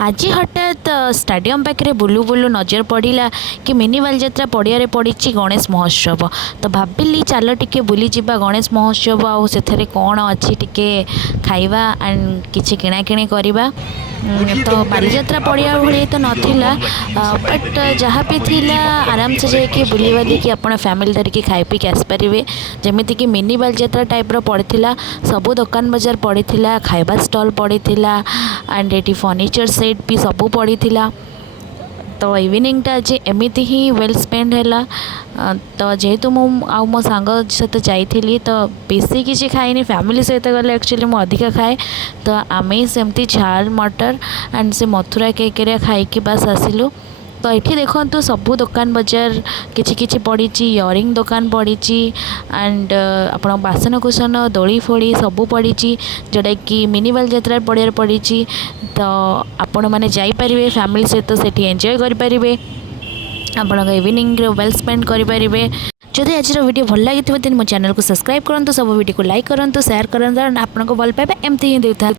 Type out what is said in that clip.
आज हठात स्टाडियम पाखे बुलू बुलू नजर पड़ा कि मिनी बालीजात्रा पड़िया पड़ी गणेश महोत्सव। तो भाविली चल टिके बुली जावा गणेश महोत्सव आउ से कौन अच्छी टिके खाइबा एंड किछि किणाकिणी करवा। तो बालीजात्रा पड़िया भाई तो नाला बट जहाँ भी थिला आराम से जाकि बुली बाली कि आप फैमिली धरिकी खाई पी आसपारे। जमीती कि मिनी बालीजात्रा टाइप पड़ा सबू दुकान बजार पड़ा खाइबा स्टॉल पड़ा एंड ये फर्निचर सेट भी सबू पड़ा। तो इवनिंग टा आज एमती ही वेल स्पेंड है। तो जेहेतु मो सांग सहित जाइली तो बेसी किसी खाइनी फैमिली सहित गले एक्चुअली मु अधिका खाए। तो आमे सेमती झाल मटर एंड से मथुरा केक खाई बास आसिलु। तो ये देखो सबू दुकान बजार किछि किछि पड़ी इयरिंग दुकान पड़ी एंड आप बासन कुसन दोली फोड़ी सबू पड़ी जोटा कि मिनी बालीजात्रा पड़िया पड़ी। तो आपण मैंने जाइपारे फैमिली सहित सेठी एंजॉय करें आपण इवनिंग वेल स्पेंड करें। जदि आज वीडियो भल लगी तेज मो चैनल को सब्सक्राइब करूँ, सब वीडियो को लाइक करूँ, शेयर करूँ। आपको भल पाइबा एमती ही देता।